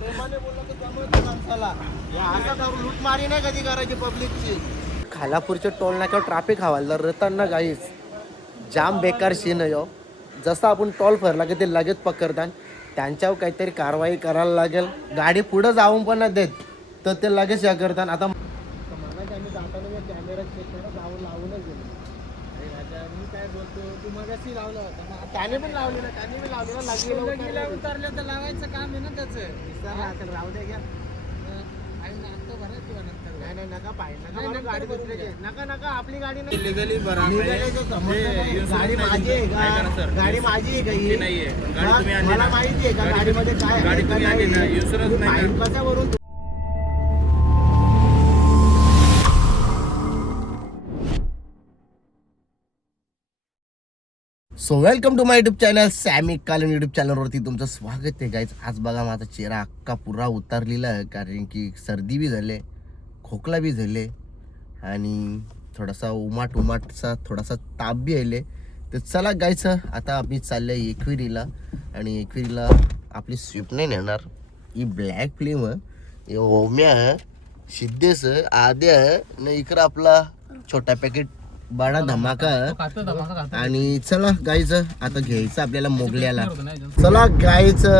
प्रेमाने बोललं तर जमत माणसाला. असं करून लूटमारी नाही कधी करायची पब्लिकची. खालापूरच्या टोल नाक्यावर ट्रॅफिक हवालदार रताना गाईच जाम बेकार सीन आहे. जसं आपण टोल भरला की ते लगेच पकडतात. त्यांच्यावर काहीतरी कारवाई करायला लागेल. गाडी पुढं जाऊन पण नाही देत तर ते लगेच या करतात. आता मला आम्ही जाताना कॅमेरा चेक करा जाऊन लावूनच गेलो. मी काय बोलतो तू मगाशी लावलं होतं त्याने पण लावलेलं उतरलं तर लावायचं काम आहे ना त्याचं. राहू दे घ्या नाही नका पाहिजे गाडी नका नका आपली गाडी नाही लिगली गाडी माझी आहे का गाडी माझी आहे का ही नाहीये मला माहिती आहे का गाडीमध्ये काय गाडी कशावरून. So welcome to my YouTube channel Sammy Kalan YouTube चॅनलवरती तुमचं स्वागत आहे गाईज. आज बघा माझा चेहरा अख्खा पुरा उतारलेला आहे कारण की सर्दी बी झाले, खोकला बी झाले आणि थोडासा उमाटचा थोडासा ताप बी आले. तर चला गायचं आता आम्ही चाललं आहे एकविरीला आणि एकविरीला आपली स्विफ्ट नाही नेणार. ही ब्लॅक फिल्म हे ओम्या सिद्धेश आद्या न इकडं आपला छोटा पॅकेट बडा धमाका आणि चला गाईचं आता घ्यायचं आपल्याला मोगल्याला. चला गाईचं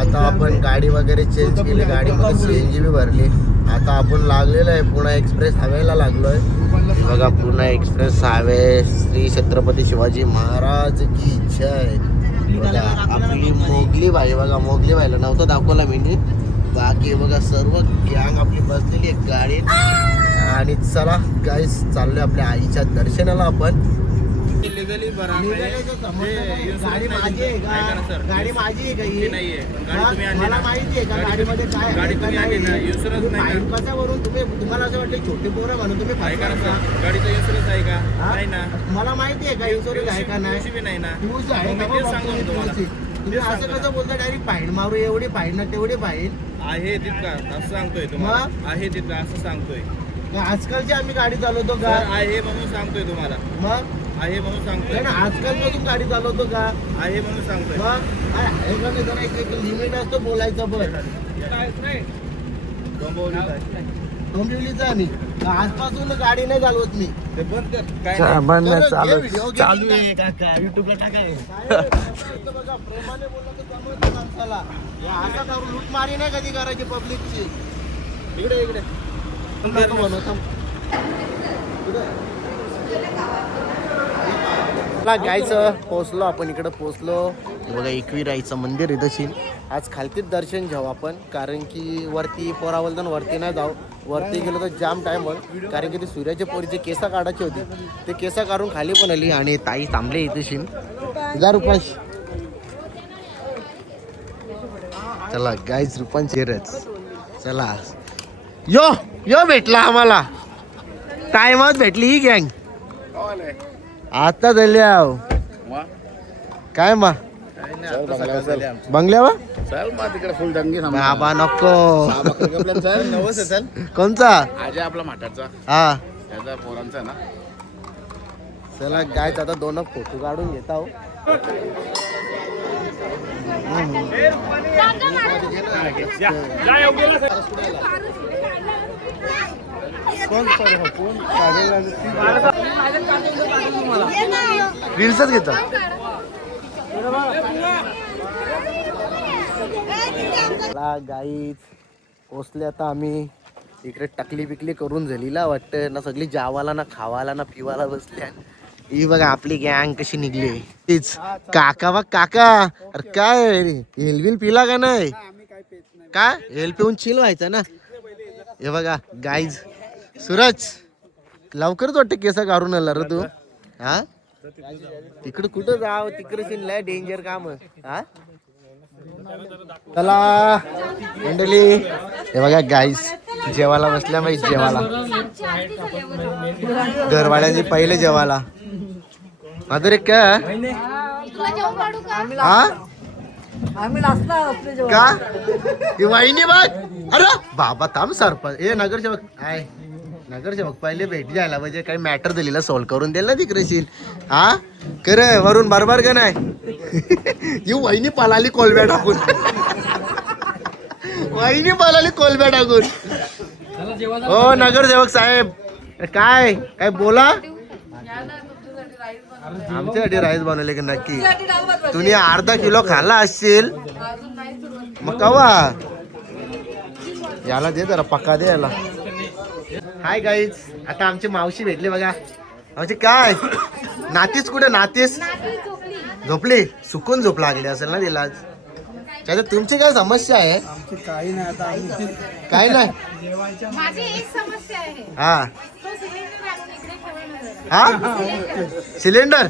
आता आपण गाडी वगैरे चेंज केली, गाडीमध्ये सीएनजी बी भरली. आता आपण लागलेलो आहे पुणा एक्सप्रेस हायवेला लागलोय. बघा पुणा एक्सप्रेस हायवे श्री छत्रपती शिवाजी महाराज की जय. बघा आपली मोगली बाई, बघा मोगली बाईला नव्हतं दाखवला मी, बाकी बघा सर्व गँग आपली बसलेली आहे गाडीत. आणि चला गाईस चाललोय आपल्या आईच्या दर्शनाला आपण. गाडी माझी आहे का गाडी माझी आहे का ही मला माहिती आहे का गाडीमध्ये काय कशावरून तुम्हाला असं वाटतं छोटे पोरं म्हणून तुम्ही गाडीचा इन्शुरन्स आहे का मला माहिती आहे का इन्शुरन्स आहे का नाही यूज आहे तुम्ही असं कसं बोलता डायरेक्ट फाईन मारू एवढी फाईन ना तेवढी फाईन आहे तितका असं सांगतोय तुम्हाला आहे तितका असं सांगतोय. आजकालची आम्ही गाडी चालवतो का आहे म्हणून सांगतोय तुम्हाला. मग आहे म्हणून सांगतोय ना आजकाल मधून गाडी चालवतो का आहे म्हणून सांगतोय. मग जरा एक लिमिट असतो बोलायचं पण डोंबिवलीचा आम्ही आजपासून गाडी नाही चालवत मी. ते बंद कर काय चालू आहे काका युट्यूबला टाकाय. बघा प्रेमाने बोललं तर जमत माणसाला. असं करून लूटमारी नाही कधी करायची पब्लिकची. इकडे इकडे गायचं पोचलो आपण इकडं पोचलो. बघा एकविराईचं मंदिर आहे तशी. आज खालतीच दर्शन घ्यावं आपण कारण की वरती पोरावलदन वरती नाही जाऊ. वरती गेलो तर जाम टाइम होईल कारण की ती सूर्याच्या पोरीचे केसा काढायचे होते. ते केसा काढून खाली पण आली आणि ताई थांबले इथे 1000 रुपये. चला गाईच रुपांचेरच चला यो यो भेटला आम्हाला टाइमात भेटली ही गँग आता झाली. काय मा बंगल्यावर तिकडे फुल दंगी बाबा नको कोणचा आपला म्हातारचा हा त्याचा पोरांचा ना. चला गायच आता 2 फोटो काढून घेत आहो. रील्सच घेतो गाईच पोचले. आता आम्ही इकडे टकली बिकली करून झालीला वाटतं ना. सगळी जावाला ना खावाला ना पिवाला बसल्या. ही बघा आपली गँग कशी निघली. तीच काका बघ काका अरे काय हेलबिल पिला का नाही काय हेल पिऊन चिल व्हायचं ना. हे बघा गाईज सूरज लवकरच वाटतं केसा काढून आला रे तू. हा तिकडं कुठं जाव तिकडे शिनलाय डेंजर काम. हा चला मंडळी हे बघा गाईज जेवायला बसल्या माहिती जेवायला घरवाड्यांची पहिले जेवायला माधुरी का हा का ही वाहिनी बघ. अरे बाबा थांब सरपंच हे नगरसेवक आहे नगरसेवक पहिले भेट जायला म्हणजे काही मॅटर दिलेला सॉल्व करून देईल ना तिकडेशील. हा करे वरून बरोबर का नाही ही वहिनी पळाली कोलब्या टाकून. वहिनी बोलाली कोलब्या टाकून. हो नगरसेवक साहेब काय काय बोला. आमच्यासाठी राईस बनवले की नक्की. तुम्ही अर्धा किलो खाल्ला असशील मग कवा याला दे जरा पक्का दे याला. हाय गाईज, आता आमची मावशी भेटली बघा. आमची काय नातीस कुठे नातीस झोपली. सुकून झोप लागली असेल ना तिला. त्याच्यात तुमची काय समस्या आहे. काही नाही आता काय नाही. माझी एक समस्या आहे. हा तो सिलेंडर आणून इकडे ठेवून हा सिलेंडर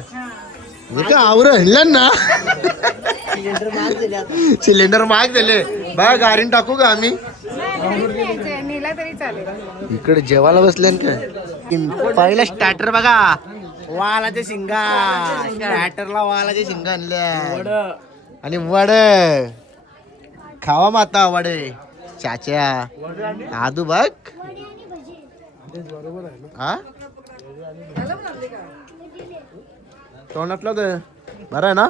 मी का आवर आणलं ना. सिलेंडर महाग दिले बघा. गाडीन टाकू का आम्ही. नेला तरी चालेल. इकडे जेवायला बसले काय. पहिला स्टार्टर बघा. वालाचे शिंगा. स्टार्टरला वालाचे शिंगा आणल्या आणि वड खावा माता वडे. चाच्या आदू बघ हा तोंडातलं तर बरं आहे ना.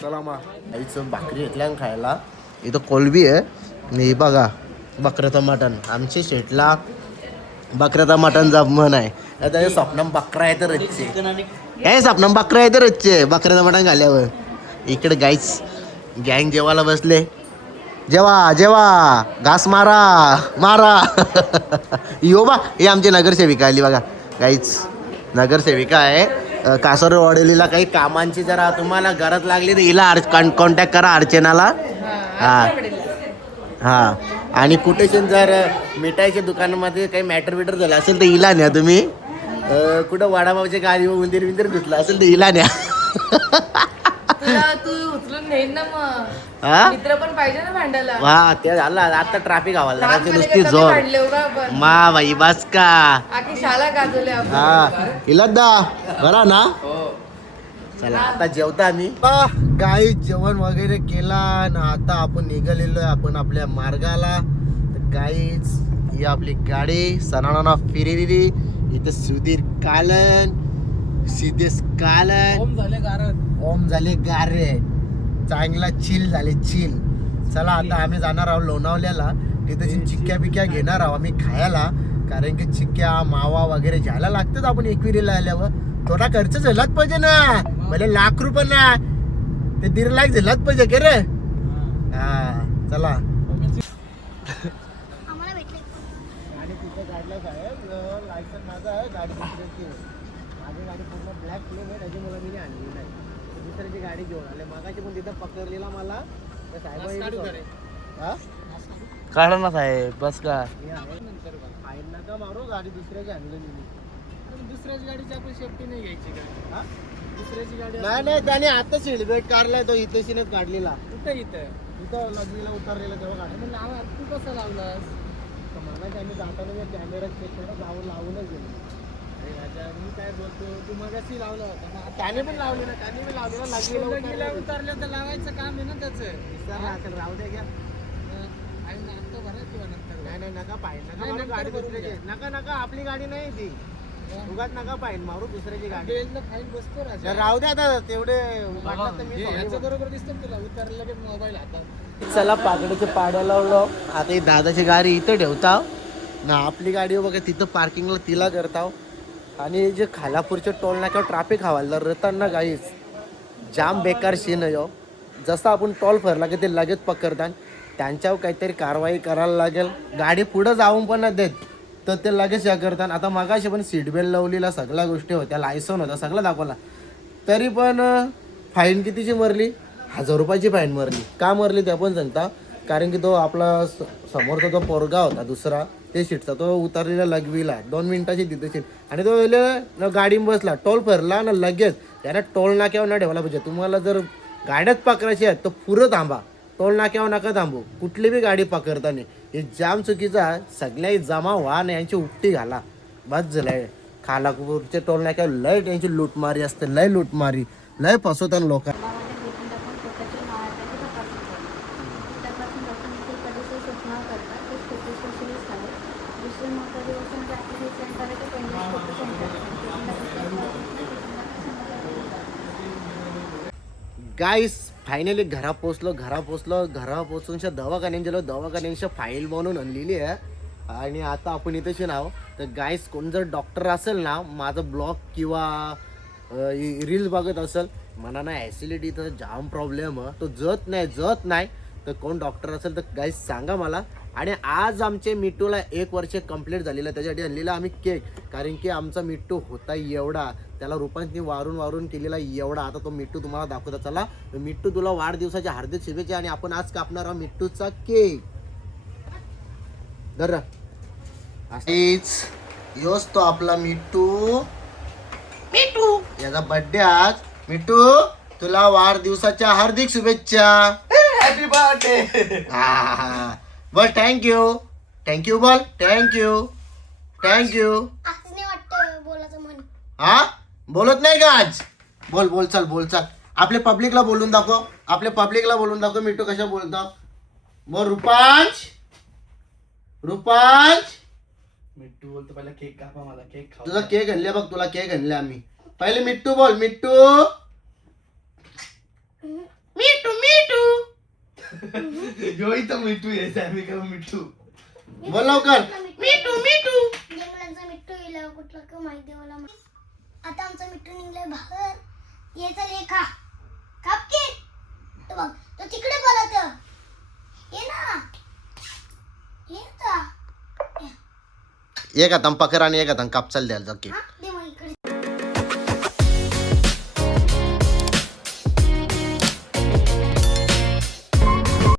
चला मग आईचं भाकरी घेतल्या खायला. इथं कोलबी आहे आणि बघा बकऱ्याचं मटण. आमच्या शेटला बकऱ्याचा मटण जमन आहे. आता स्वप्नम बकरा आहे तर रच्चे काय स्वप्नम बकरा आहे तर रच्चे बकऱ्याचं मटण घाल्यावर. इकडे गाईच गँग जेवायला बसले. जेवा जेवा घास मारा मारा. यो बा हे आमची नगरसेविका आली बघा. गाईच नगरसेविका आहे. कासरवाडीला काही कामांची जरा तुम्हाला गरज लागली तर हिला कॉन्टॅक्ट करा अर्चनाला. हा हा आणि कुठे जर मिठाईच्या दुकानामध्ये काही मॅटर बिटर झालं असेल तर हिला न्या तुम्ही. कुठं वडापावच्या गाडी उंदीर बिंदीर घुसला असेल तर हिला न्या. तू उचलून नेईन ना मग. हा मित्र पण पाहिजे ना भांडायला. वा ते झालं आता ट्रॅफिक हवाला लहानपणी नुसती कमी जोर. भांडले उगा आपण. मा बाई बस का. आखी शाळा गाजवल्या आपण. हा हिला दा बरा ना. चला आता जेवता आम्ही. गाई जेवण वगैरे केला ना. आता आपण निघालेलो आहे आपण आपल्या मार्गाला. गाईच ही आपली गाडी सणाना फिरलेली. इथं सुधीर कालन सिद्धेश कालन ओम झाले गारे. चांगला चिल झाले चिल. चला आता आम्ही जाणार आहोत लोणावल्याला. तिथे चिक्क्या बिक्क्या घेणार आहोत आम्ही खायला. कारण की चिक्क्या मावा वगैरे घ्यायला लागतात आपण एकविरीला आल्यावर. थोडा खर्च झालाच पाहिजे ना. भले लाख रुपये ना ते 1.5 लाख झालाच पाहिजे के रे. हा चला गाडी तिथे काढल्या साहेब. लायसन माझं आहे गाडी दुसऱ्याची. माझी गाडी पूर्ण ब्लॅक प्लेन आहे त्याच्यामुळे मी आणली नाही. दुसऱ्याची गाडी घेऊन आले. मागाशी पण तिथं पकडलेला मला त्या साहेबांनी. हा काढा ना साहेब बस का. फाईन नका मारू. गाडी दुसऱ्याची आणलेली मी. दुसऱ्याच गाडीची आपण सेफ्टी नाही घ्यायची का. हा दुसऱ्याची गाडी नाही नाही त्याने आता सीटबेल्ट काढलाय तो इथेशीनच काढलेला. कुठं इथं इथं लग्नीला उतरलेला तेव्हा काढला. मग लावा तू कसं लावलास. मला त्यांनी जाताना मी कॅमेरा चेक करून लावूनच गेलो. मी काय बोलतो तू मगाशी लावला होता ना. त्याने पण लावले ना. त्यांनी पण लावलेला लग्नीला उतरलं तर लावायचं काम आहे ना त्याचं. असेल राहू द्या घ्या. आणि आता भरा किंवा नंतर नाही नाही नका पाहिजे नाही, नका मारू. नंतर गाडी करून दुसऱ्याची घ्या. नका नका आपली गाडी नाही ती. उगाच नका पाहिजे मारू दुसऱ्याची गाडी. बेलला फाईन बसतो राजा. राहू द्या आता तेवढे वाटलं तर मी sorry याचं बोलतो. बरोबर दिसतं तुला उतरलं की मोबाईल हातात. चला पाकड्याचे पाड्या लावलो. आता ही दादाची गाडी इथं ठेवता ना. आपली गाडी बघा तिथं पार्किंगला तिला करताव. आणि जे खालापूरच्या टोल नाक्यावर ट्रॅफिक हवालदार रताना गाईच जाम बेकार सीन आहे हो. जसं आपण टोल भरला की ते लगेच पकडतात. त्यांच्यावर काहीतरी कारवाई करायला लागेल. गाडी पुढं जाऊन पण देत तर ते लगेच या करतात. आता मगाशी पण सीट बेल्ट लावलेला सगळ्या गोष्टी होत्या. लायसन होता सगळं दाखवला. तरी पण फाईन कितीची मरली. 1000 रुपयाची फाईन मरली. का मरली ते पण सांगता. कारण की तो आपला समोरचा जो पोरगा होता दुसरा ते सीटचा तो उतरलेला लघवीला 2 मिनिटाची तिथे सीट. आणि तो गाडी बसला टोल भरला ना लगेच. त्याला टोल नाक्यावर न ठेवायला पाहिजे. तुम्हाला जर गाड्याच पकडायची आहेत तर पुरं थांबा. टोल नाक्यावर नका थांबू. कुठली बी गाडी पकडताना हे जाम चुकीचं आहे. सगळ्याही जमा व्हा आणि यांची उपटी घाला. बस झालंय. खालापूरच्या टोल नाक्यावर लय त्यांची लूटमारी असते. लय लूटमारी लय फसवतात लोक. गाईस फायनली घरा पोचलो घरा पोचूनशा दवाखान्यात गेलो दवाखान्यांच्या फाईल बनवून आणलेली आहे आणि आता आपण इथेच नाव तर गाईस कोण जर डॉक्टर असेल ना माझं ब्लॉग किंवा रील्स बघत असेल मला ना ॲसिडिटीचा जाम प्रॉब्लेम आहे तो जत नाही तर कोण डॉक्टर असेल तर गाईस सांगा मला. आणि आज आमचे मिट्टूला 1 वर्ष कंप्लीट झालेलं त्याच्यासाठी आणलेला आम्ही केक कारण की आमचा मिट्टू होता एवढा त्याला रुपांनी वारून केलेला एवढा. आता तो मिट्टू तुम्हाला दाखवता चला. तर मिट्टू तुला वाढदिवसाच्या हार्दिक शुभेच्छा आणि आपण आज कापणार आहोत मिट्टूचा केक. धर योच तो आपला मिट्टू याचा बर्थडे आज. मिट्टू तुला वाढदिवसाच्या हार्दिक शुभेच्छा. Happy birthday. बस थँक्यू बोल थँक्यू असं नाही वाटतं बोलायचं म्हण. हा बोलत नाही का आज बोल चल आपल्या पब्लिकला बोलून दाखव मिट्टू कशा बोलतो. बोल रुपांश मिट्टू बोलतो पहिला केक कापा मला केक खाऊ. तुझा केक आणले बघ तुला केक आणले आम्ही. पहिले मिट्टू बोल मिट्टू यो इथं मिट्टू आहे आम्ही का मिट्टू. बोल लवकर. जे मुलांचा मिट्टू येईल कुठलं का माहिती मला. आता आमचा मिट्टू निघलाय बाहेर. याचा लेखा काप केक. तो बघ तो तिकडे बोलत ये ना ये ना. एक हातान पकड आणि एक हातान कापचाल द्यायला केक. हा दे